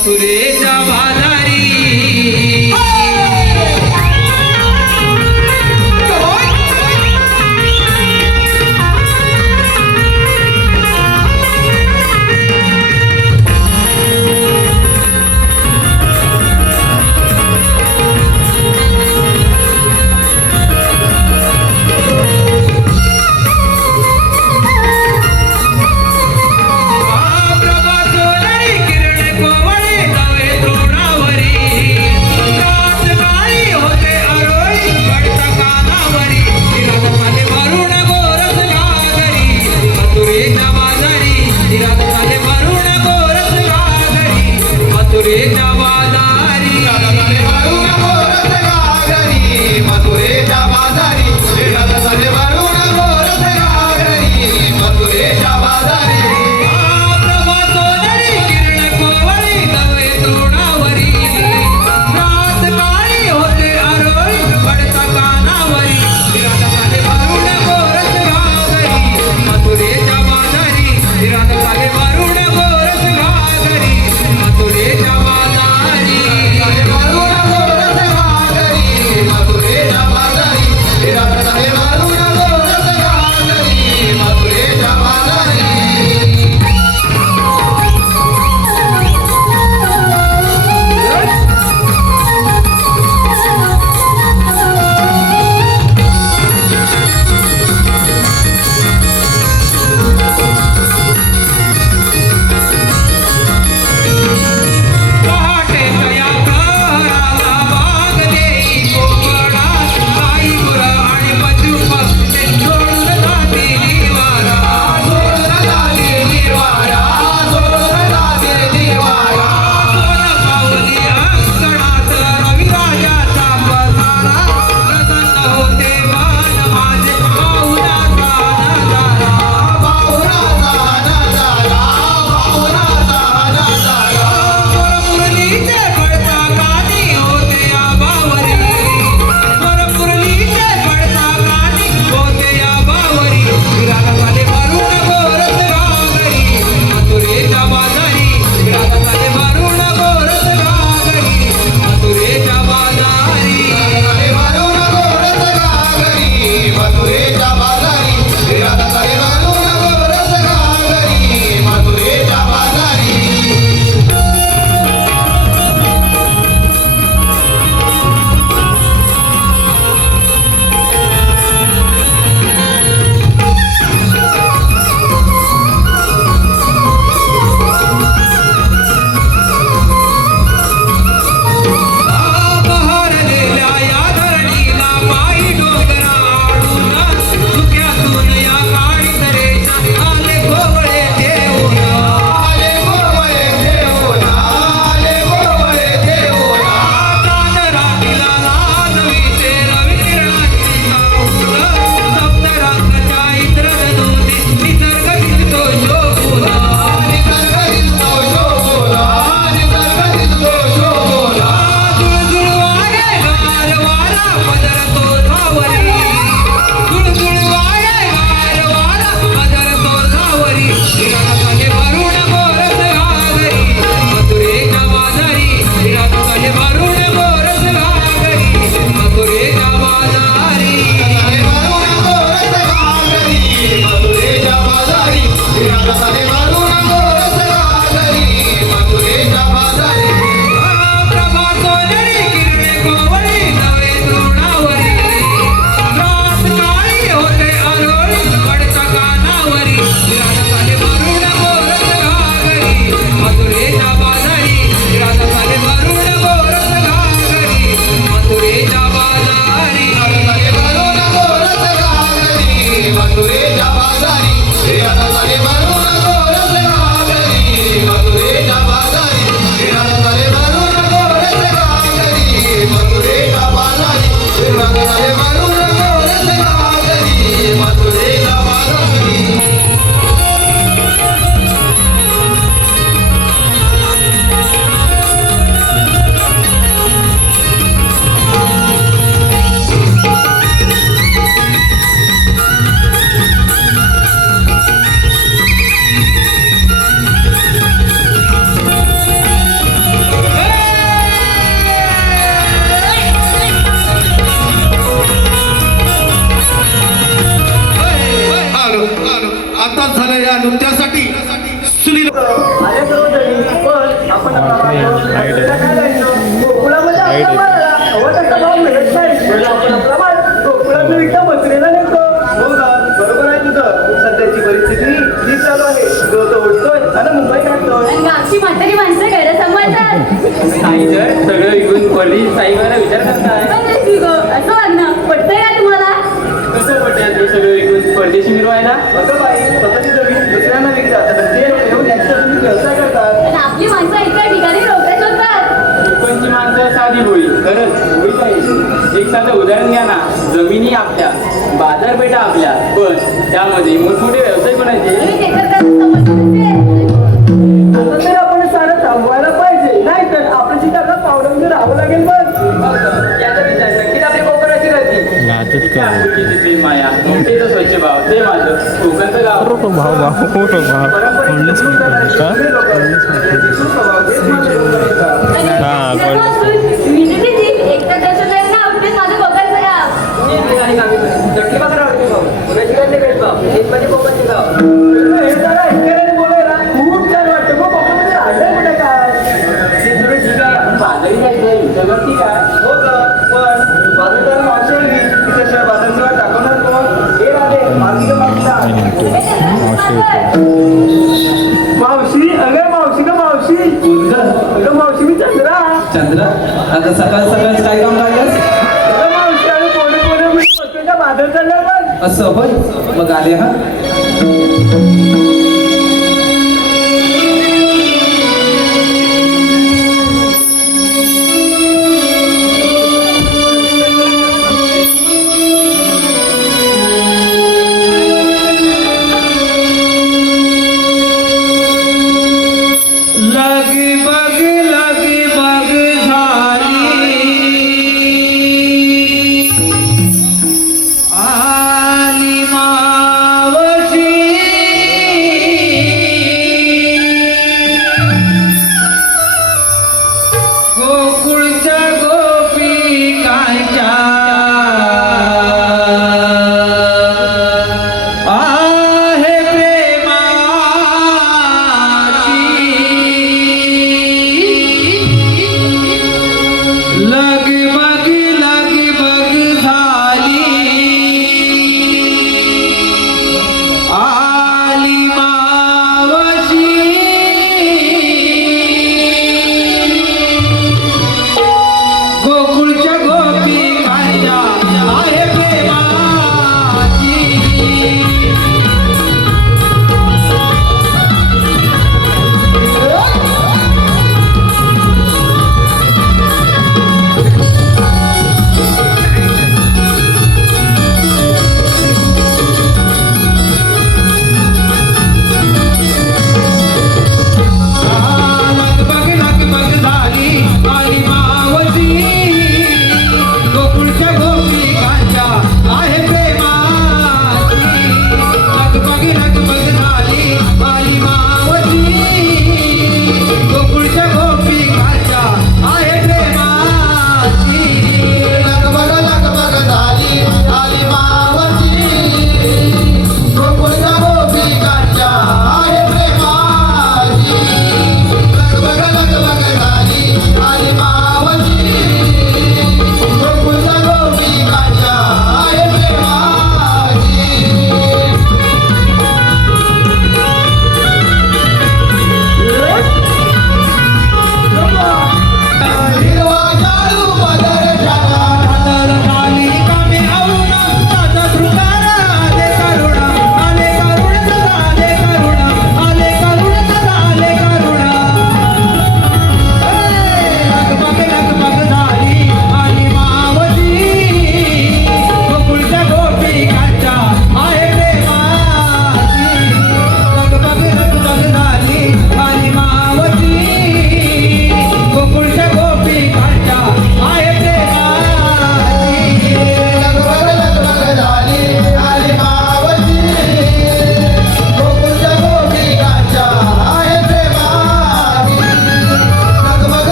मथुरेच्या बाजारी प्रभा सोडली किरण कोवळे जावे तोडावरी आत्मसात झाल्या या नृत्यासाठी सुनील बरोबर आहे तुझं. सध्याची परिस्थिती जी चालू आहे तो उठतोय आणि मुंबई काढतोय. आमची म्हातारी माणसं गैर समजतात. साईचं सगळं विकून पडली साईबाला विचार करताय असं वागणं पटतंय का तुम्हाला? कसं पटेल ते सगळं विकून परदेशी मिरवायला? असं बाई स्वतःची जमीन दुसऱ्यांना विकतात आणि ते घेऊन यांचा तुम्ही व्यवसाय करतात. आणि आपली माणसं एका ठिकाणी रोखे शोधतात. कोकणची माणसं साधी होईल खरंच होईल पाहिजे. एक साधं उदाहरण घ्या ना. जमिनी आपल्या बाजारपेठा आपल्या पण त्यामध्ये मोठमोठे व्यवसाय कोणाचे? तुम्ही ते करता समजत नसेल. आता तर आपण सारं थांबवायला पाहिजे नाही तर आपल्याची त्याला पावडं राहावं लागेल. बघ याचा विचार नक्कीच आपली कोकणाची राहते. आपुलकीची प्रेम माया मोठेच स्वच्छ भाव ते माझं कोकणचं गाव. एकटा देशात आहे ना आपले माझं बघायचं या. खूप छान वाटतं मग कोकणामध्ये राहिलंय कुठे काय. बाजारी जायचं सगळं ठीक आहे. हो का पण माझं तर मागच्या तिच्याशिवाय बाजारचं टाकवणार कोण. हे राहिले मागीचं मागचा मावशी. अगं मावशी का मावशी. अगं मावशी मी चंद्रा. आता सकाळ सकाळ काय काम लागलं? अगं मावशी आणि कोणी कोणी मी पत्रिका बाजार चालल्या पण. असं होय मग आले हा. लागी बाग झाली आली मावशी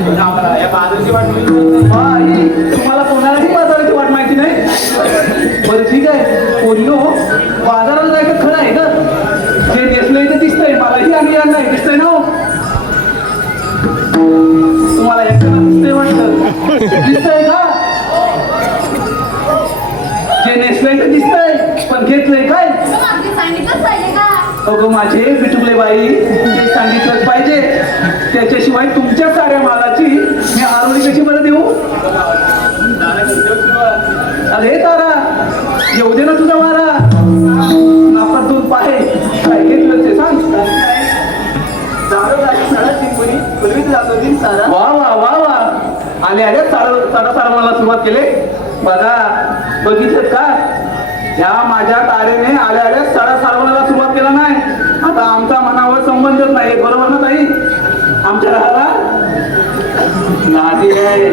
आम्हाला या बाजाराची वाट माहिती नाही. बाई तुम्हाला कोणालाही बाजाराची वाट माहिती नाही. बरं ठीक आहे पोलिओ बाजाराला जायचं खरं आहे का? जे नेसलंय ते दिसतंय मलाही आणि यांना दिसतंय ना हो? तुम्हाला एकट्याला दिसतंय वाटतं दिसतंय का? जे नेसलंय ते दिसतंय पण घेतलंय काय? अगदी सांगितलंच पाहिजे का? अगं माझे बिटुकले बाई ते सांगितलंच पाहिजे. त्याच्याशिवाय तुमच्या साऱ्या मालाची मी आरोळी कशी बरं देऊ? दादा करतो सुरुवात. अरे तारा येऊ दे ना तुझा मारा. नापात दोन पाहे काय घेतलं ते सांग. वा वा वा वा आले आले साडा सारवाला सुरुवात केले. बघा बघितलं का ह्या माझ्या तारेने आल्या आल्या साडा सारवाला सुरुवात केला नाही. आता आमचा मनावर संबंधच नाही बरोबर ना ताई? आमच्या राहाला नादी आहे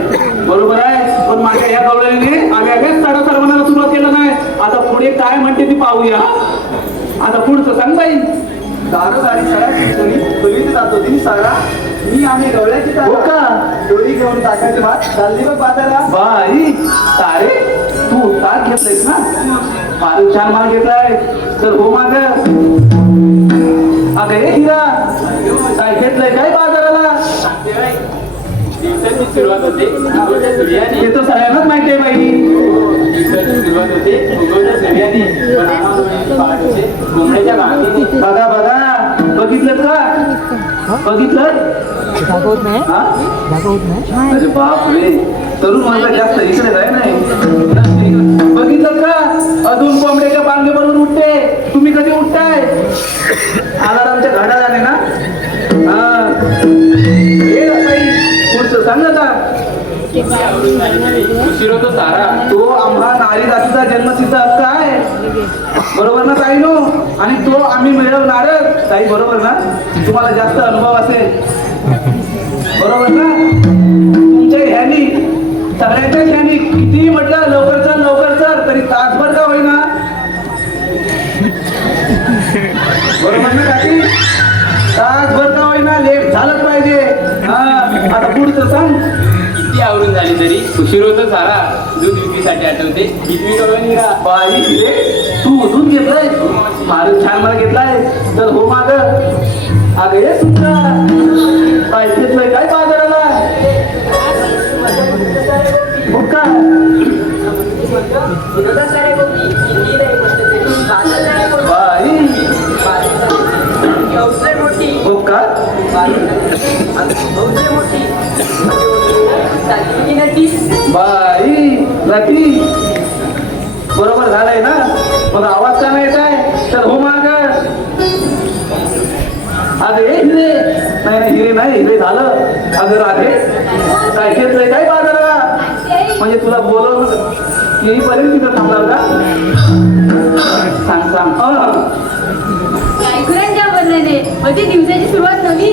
बरोबर आहे पण माझ्या ह्या गवळ्याने आल्या आल्या साडा सारवाला सुरुवात केला नाही. आता पुढे काय म्हणते ती पाहूया. आता पुढचं सांग बाई. दारू गाडी सगळ्या खोलीत जातो ती सारा मी आम्ही गवळ्याची हो का? डोळी घेऊन टाकायची भात चालली बघ बाजारा. बाई तारे तू ताक घेतलायस ना? फार छान माल घेतलाय तर हो माग. अगं हे हिरा काय घेतलंय काय बाजाराला? दिवसाची सुरुवात होते उगवत्या सूर्याने. हे तर सगळ्यांनाच माहिती आहे बाई. दिवसाची सुरुवात होते उगवत्या सूर्याने पण आम्हाला पहाटे कोंबड्याच्या भाकरीने. बघा बघा बघितलं का? बघितलं हा? अरे बापरे तरुण माझा जास्त इकडे जाय नाही. बघितलं का अजून कोंबड्याच्या बांगेबरोबर उठते. तुम्ही कधी उठताय? अलारामच्या घड्याळ आले ना? हा हे बाई पुढचं सांग ना. उशीर होतो सारा. तो आम्हा नारी जातीचा जन्मसिद्ध हक्क आहे बरोबर ना ताई नो? आणि तो आम्ही मिळवणारच ताई बरोबर ना? तुम्हाला जास्त अनुभव असेल बरोबर ना? तुमच्या ह्यानी सगळ्यांच्या ह्यानी किती म्हटलं लवकर चल तरी तासभर का होईना बरोबर ना काकी? तासभर का होईना लेट झालंच पाहिजे. हा आता पुढचं सांग. किती आवरून झाली तरी उशीर होतो सारा. दूध विक्रीसाठी आठवते इथवी गवळणी रा. बाई रे तू दूध घेतलाय फार छान मला घेतलाय तर हो माग. अगं हे सुद्धा काय घेतलंय काय बाजाराला? हो का? बाई हो का? बाई लकी बरोबर झालंय ना? मग आवाज का नाही येत आहे तर हो माग. अगं हे हिरे नाही हिरे नाही हिरे झालं. अगं राधे काय घेतलंय काय बाजाराला? म्हणजे तुला बोलवलं येईपर्यंत तिथं थांबणार का? सांग गायकुरांच्या वर्णने म्हणजे दिवसाची सुरुवात नवी.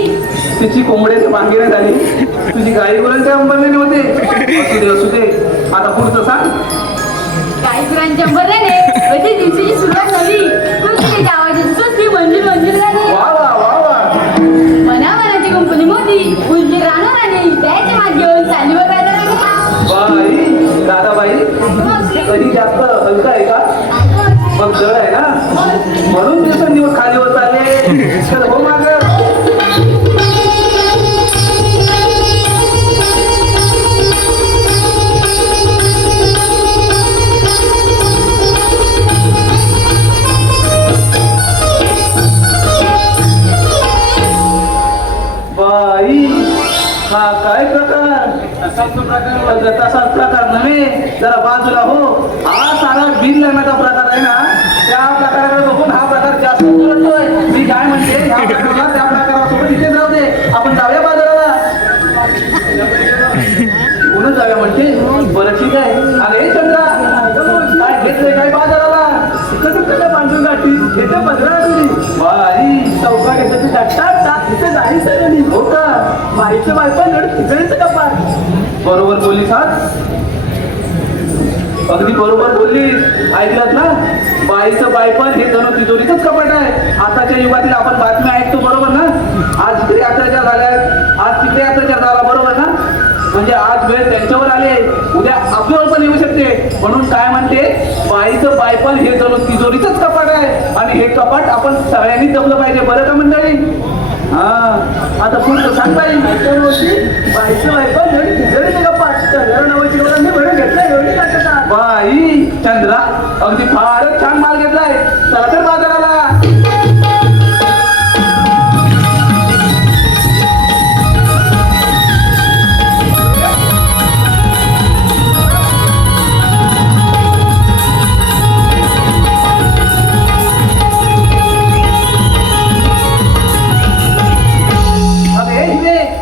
तिची कोंबड्याची बांगेने झाली तुझी गाई गुरांच्या अंबरलेले होते. असू दे आता पुढचं सांग. गायकुरांच्या वर्णने म्हणजे दिवसाची सुरुवात नवी. तुझी आवाजाची सुस्ती मंजूर झाली. वा वा वा वा मनाची कंपनी मोठी उजली राहणार आणि त्याचे मात घेऊन चालीवर बाई दादाबाई कधी जास्त हलका आहे का? मग जड आहे ना म्हणून दिवसेंदिवस खाली होत आले तर हो माग. बाई हा काय प्रकार? तसाच प्रकार नव्हे जरा बाजूला हो. हा सारा बिन लग्नाचा प्रकार आहे ना त्या प्रकाराकडे बघून हा प्रकार जास्त उलटतोय. मी काय म्हणते ह्या प्रकाराला त्या प्रकारासोबत इथे जाऊ दे आपण जाऊया बाजाराला. कोणच जाऊया म्हणते? बरं ठीक आहे. अरे चंद्रा काय घेतलंय काय बाजाराला? तिकडे बांधून गाठी इथे 15 तुझी बाई चौका घेतली टाकतात इथे जाई सगळी. हो का? बाईचं बायपण लढ तिकडेच कपाट. बरोबर बोललीस हा अगदी बरोबर बोललीस. ऐकलात ना? बाईचं बायपण हे जणू तिजोरीचंच कपाट आहे. आताच्या युगातील आपण बातम्या ऐकतो बरोबर ना? आज इकडे अत्याचार झाल्यात आज तिकडे अत्याचार झाला बरोबर ना? आज वेळ त्यांच्यावर आले, उद्या आपल्यावर पण येऊ शकते. म्हणून काय म्हणते, बाईचं बायपण हे जणू तिजोरीचंच कपाट आहे आणि हे कपाट आपण सगळ्यांनी जपलं पाहिजे. बरं का मंडळी? हा, आता पुढचं सांगता येईल. बाईचं बायको तिजोरीचं कपाट चंद्रा नावाची लोकांनी भरून घेतलंय एवढी टाकतात. बाई चंद्रा अगदी फारच छान माल घेतलाय. चला तर बाजाराला.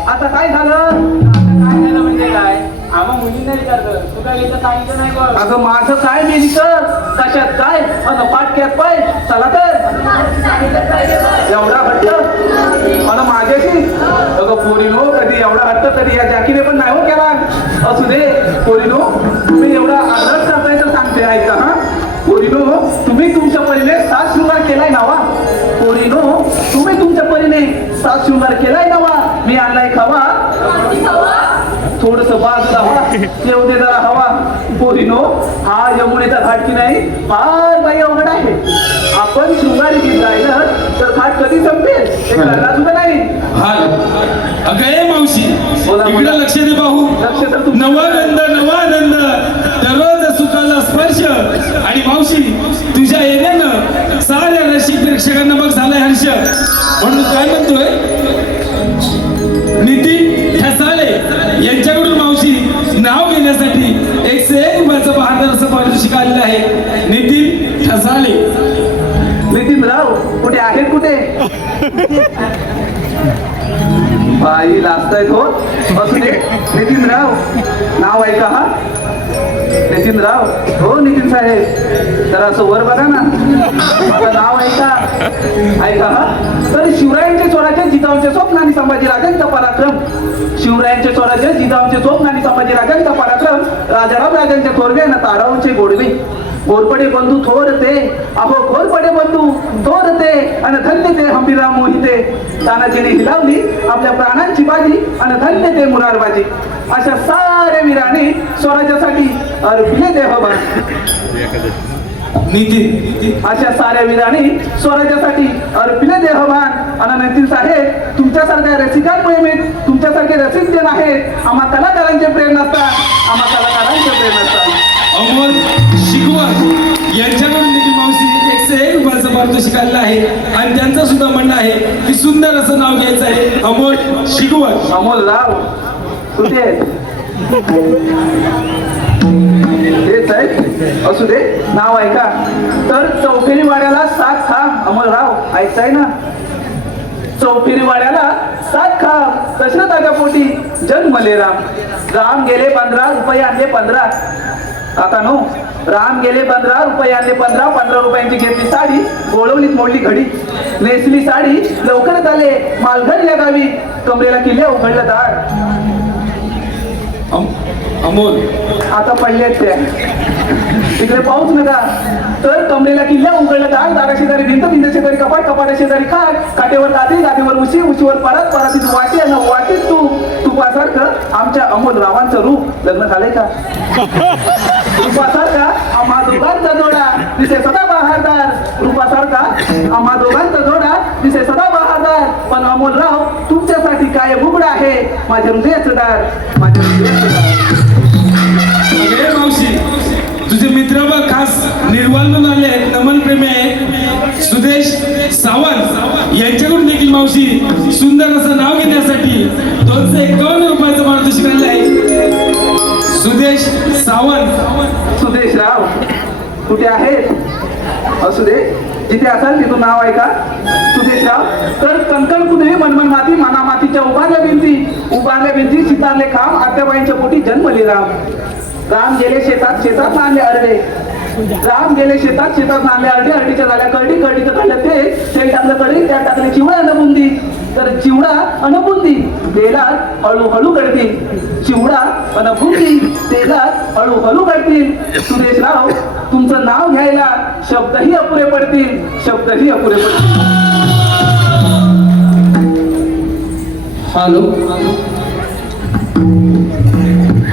आता काय झालं? काय झालं म्हणजे काय? आम्हा मुलींना विचारलं, तू काय इथं सांगितलं नाही बघ. अगं माझं काय मेलिचं, कशात काय अन पाटक्यात पाय. चला तर. एवढा हट्ट अन माझ्याशी? अगं पोरीनो, कधी एवढा हट्ट कधी या जॅकीने पण नाही हो केला. असू दे पोरीनो, तुम्ही एवढा आदर करताय तर सांगते ऐका. हा पोरीनो, तुम्ही तुमच्या परीने सात शृंगार केलाय नावा. पोरीनो, तुम्ही तुमच्या परीने सात शृंगार केलाय नावा. मी आणलाय खावा. थोडस बाजूला हवा, येऊ दे जरा हवा. पोरीनो, हा यमुनेचा घाट की नाही, फार बाई अवघड आहे. आपण शृंगारी गीत राहिलं तर घाट कधी संपेल हे कळणार सुद्धा नाही. अगं ए मावशी, बोला, बोला. इकडे लक्ष दे पाहू. लक्ष तर तुम- नवानंद नवानंद, दररोज सुखाला स्पर्श. आणि मावशी, तुझ्या येण्यानं साऱ्या रसिक प्रेक्षकांना मग झालाय हर्ष. म्हणून काय म्हणतोय, नितीन ठसाळे यांच्याकडून मावशी नाव घेण्यासाठी एक से एक उभारचं बहादर असं पारितोषिक आलेलं आहे. नितीन ठसाळे. नितीनराव कुठे आहेत कुठे? बाई लाजतायत हो. असू दे. नितीनराव नाव ऐका. हा नितीनराव, हो नितीन साहेब, जरा असं वर बघा ना. माझं नाव ऐका. ऐका. हा तर शिवरायांचे स्वराज्य जिजाऊंचे स्वप्न आणि संभाजीराजांचा पराक्रम. शिवरायांचे स्वराज्य जिजाऊंचे स्वप्न आणि संभाजीराजांचा पराक्रम. राजाराम राजांचे थोरवे न ताराऊंचे गोडवे. घोरपडे बंधू थोर ते, अहो घोरपडे बंधू थोर ते, आणि धन्य ते हंबीराम मोहिते. तानाजीने हिलावली आपल्या प्राणांची बाजी, आणि धन्य ते मुरारबाजी. अशा साऱ्या वीराने स्वराज्यासाठी अर्पिले देहभान. नितीन, अशा साऱ्या वीराने स्वराज्यासाठी अर्पिले देहभान. आणि नितीन साहेब, तुमच्यासारख्या रसिकांमुळे मी तुमच्यासारखे रसिक जण आहेत. आम्हा कलाकारांचे प्रेम नसतात. आम्हा कलाकारांचे प्रेम नसतात. अमोल शिकवण यांच्याकडून नितीन मावशी एक से एक उभारचं पारितोषिक आलेलं आहे. आणि त्यांचं सुद्धा म्हणणं आहे की सुंदर असं नाव घ्यायचं आहे, अमोल शिकवण. अमोल राव कुठे आहेत? तेच आहेत. असू दे. नाव ऐका. तर चौफेरी वाड्याला सात खांब. अमोलराव ऐकताय ना? चौफेरी वाड्याला सात खांब. दशरथाच्या पोटी जन्मले राम. राम गेले 15 रुपये आणले 15. आता नो, राम गेले 15 रुपये आणले 15. 15 रुपयांची घेतली साडी, गोळवलीत मोडली घडी. नेसली साडी, लवकरच आले मालघर या गावी. कमरेला किल्ले उघडलं दार. अमोल, आता पडलेत त्या तिकडे पाऊस नका. तर कमरेला किल्ल्या उघडलं दार. दारा शेजारी भिंत, भिंत शेजारी कपाट, कपाटा शेजारी खाट. काटेवर गादी, गादीवर उशी, उशीवर परत, परातीत वाटी, आणि वाटीत तू. तुपासारखं आमच्या अमोल रावांचं रूप. लग्न झालंय का? रूपासारखा आम्हा दोघांचा जोडा दिसे सदा बहारदार. रूपासारखा आम्हा दोघांचा जोडा दिसे सदा बहारदार. पण अमोलराव, तुमच्यासाठी काय उघड आहे माझ्या हृदयाचं दार. माझ्या हृदयाचं दार. अरे मावशी, तुझे मित्र व खास निर्वाल म्हणून आले आहेत. नमन प्रेमी आहे सुदेश सावंत यांच्याकडून देखील मावशी सुंदर असं नाव घेण्यासाठी 251 रुपयाचं पारितोषिक आलेलं आहे. सुदेश सावंत. सुदेश राव कुठे आहेत? असू दे. जिथे असाल तिथून नाव ऐका. सुदेश राव, तर कंकण कुदळी, मनमन माती, माना मातीच्या उभारल्या भिंती, चितारले खांब. आत्याबाईंच्या पोटी जन्मले राम. राम गेले शेतात, शेतात नांदले अर्धे. राम गेले शेतात, शेतात नांदले अर्धे. अर्धीच्या झाल्या करडी, करडीचं काढलं तेल टाकलं कढई, त्यात टाकले चिवडा अन बुंदी. तर चिवडा अन बुंदी तेलात हळूहळू गळतील. चिवडा अन बुंदी तेलात हळूहळू गळतील. सुरेशराव, तुमचं नाव घ्यायला शब्दही अपुरे पडतील. शब्दही अपुरे पडतील. हॅलो.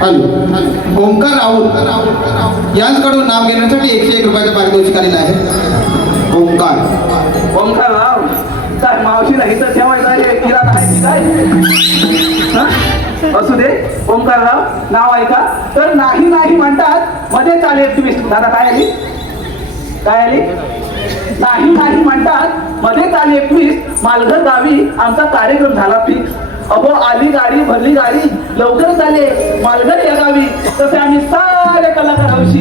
हॅलो ओंकार राऊत यांच्याकडून नाव घेण्यासाठी 101 रुपयाचं पारितोषिक आलेलं आहे. ओंकार राव काय मावशीला इथं ठेवायचं आहे किराणा आहे की काय हा? असू दे ओंकारराव नाव ऐका तर नाही नाही म्हणतात मध्ये आले तुम्ही दादा काय आली नाही नाही म्हणतात मध्ये आली 21 मालघर गावी आमचा कार्यक्रम झाला फिक्स. अहो आली गाडी भरली गाडी लवकरच आले मालघर या गावी. तसे आम्ही सारे कलाकार हौशी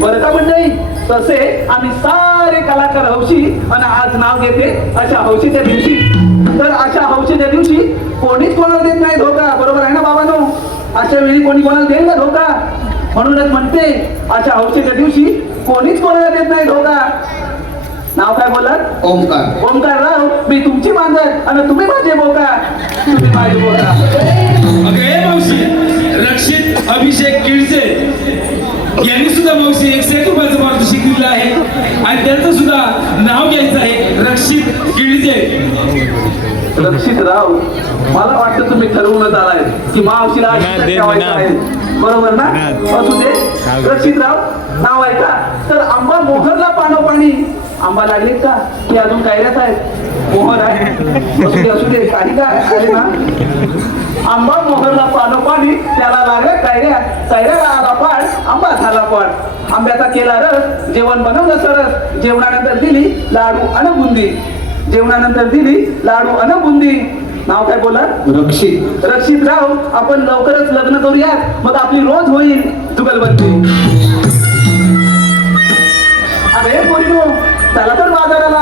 बरं का मंडळी तसे आम्ही सारे कलाकार हौशी आणि आज नाव घेते अशा हौशीच्या दिवशी. तर अशा हौशीच्या दिवशी कोणीच कोणाला देत नाही धोका. बरोबर आहे ना बाबांनो. अशा वेळी कोणी कोणाला देईल ना धोका. म्हणूनच म्हणते अशा हौशीच्या दिवशी कोणीच कोणाला देत नाही धोका. नाव काय बोलत ओंकार राव मी तुमची मांजर आणि तुम्ही माझे बोका. तुम्ही माझे बोका. अगं हे मावशी रक्षित अभिषेक किळसे यांनी सुद्धा मावशी 101 रुपयाचं पारितोषिक दिलं आहे आणि त्यांचं सुद्धा नाव घ्यायचं आहे रक्षित किळसे. रक्षित राव मला वाटतं तुम्ही ठरवूनच आलाय की मावशीला ठेवायचं आहे. बरोबर ना. असू दे रक्षित राव नाव ऐका तर आंबा मोहरला पाणी आंबा लागलेत का की अजून कायऱ्याच आहेत मोहर आहे. असू दे काही काय आले ना. आंबा मोहरला पाणी त्याला लागल्या कायऱ्याला आला पाड आंबा झाला पाड. आंब्याचा केला रस जेवण बनवलं सरस जेवणानंतर दिली लाडू अन बुंदी. जेवणानंतर दिली लाडू अन बुंदी. नाव काय बोला रक्षित राव आपण लवकरच लग्न करूयात मग आपली रोज होईल जुगलबंदी. अरे पोरीनो चला तर बाजाराला.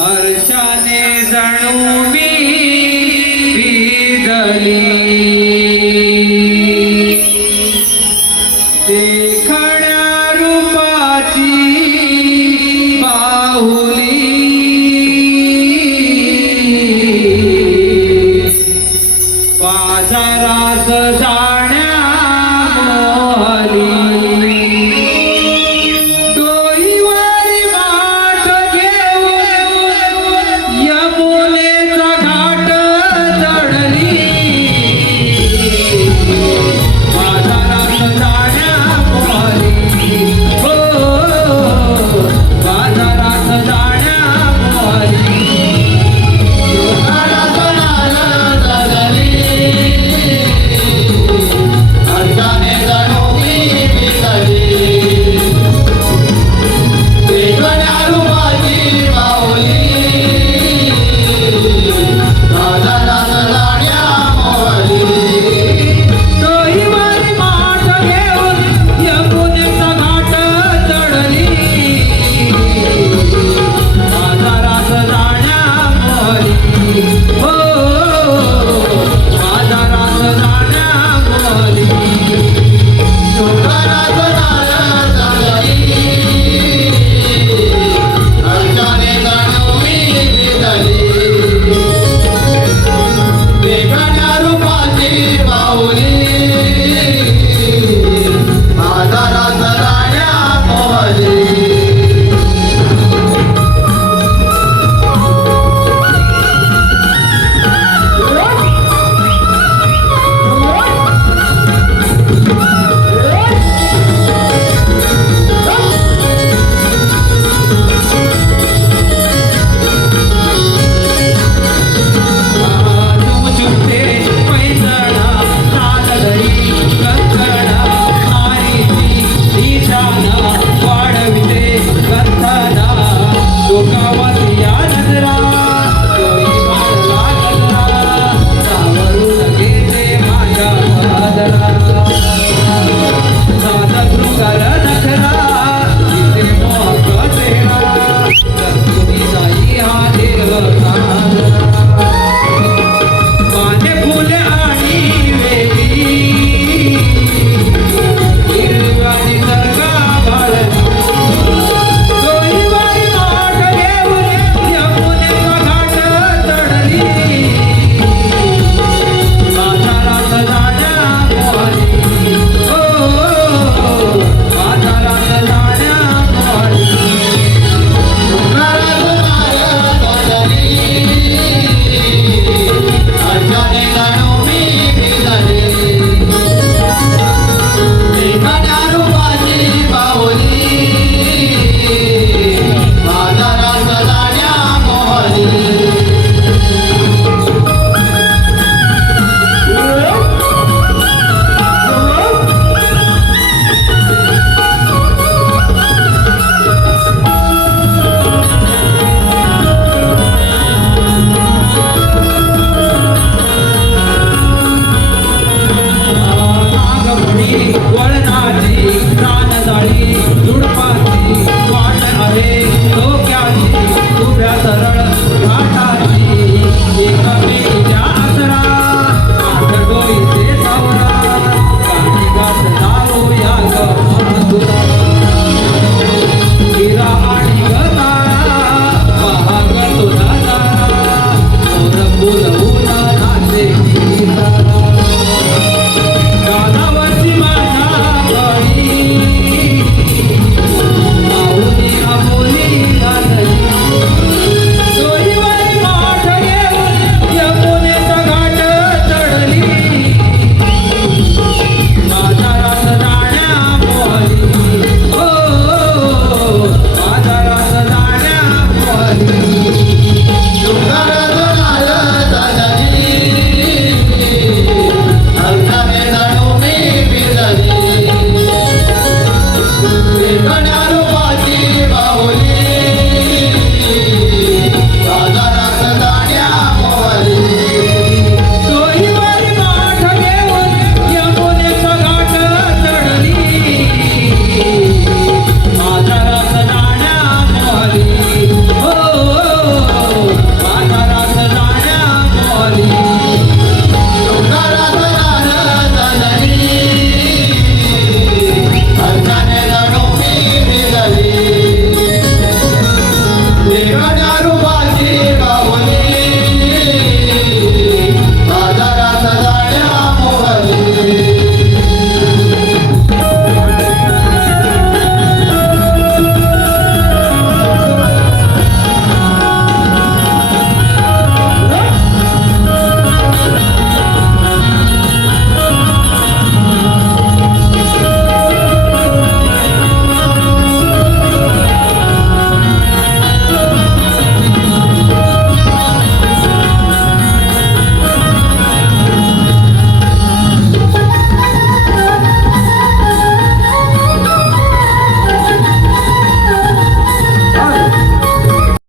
हर्षाने जणू मी